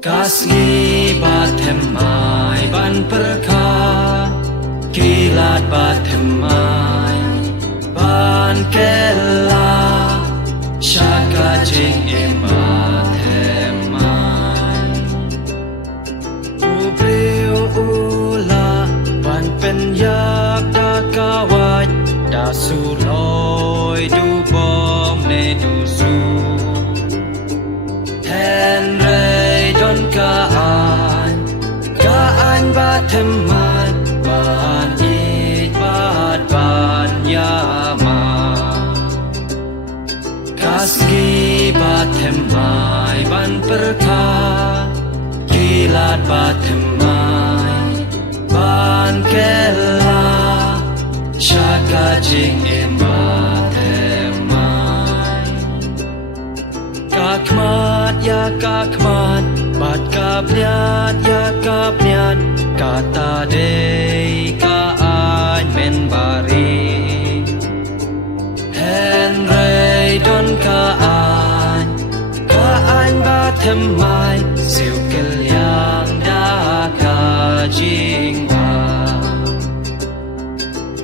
Kasih batemai ban perka kilat batemai ban kela syaka jing emat hemai ubriu ula ban penyak da kawai da suloi du bom ne du su Kaan bateman ban it ban yama Kasih batemai ban perka kilat batemai ban kela syaka jing emat hemai kakmat ya kakmat bat kapnyat ya kapnyat kata dei kaan men bari henrei don kaan batemai siu kelyang da ka jingwa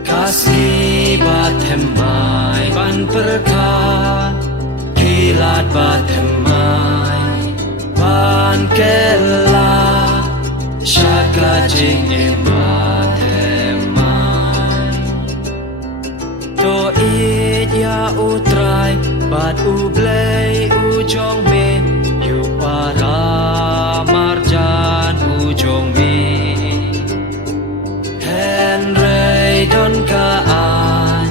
kasih batemai ban perka kilat batemai ban kela syaka jing emat hemai to it ya utrai bat ublei ujong me yu para marjan ujong me henrei don kaan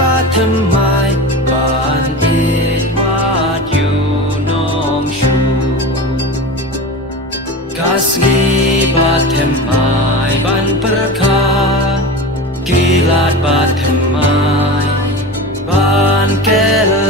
batemai ban it wat yu nom shu Kasih batemai ban perka kilat batemai ban kela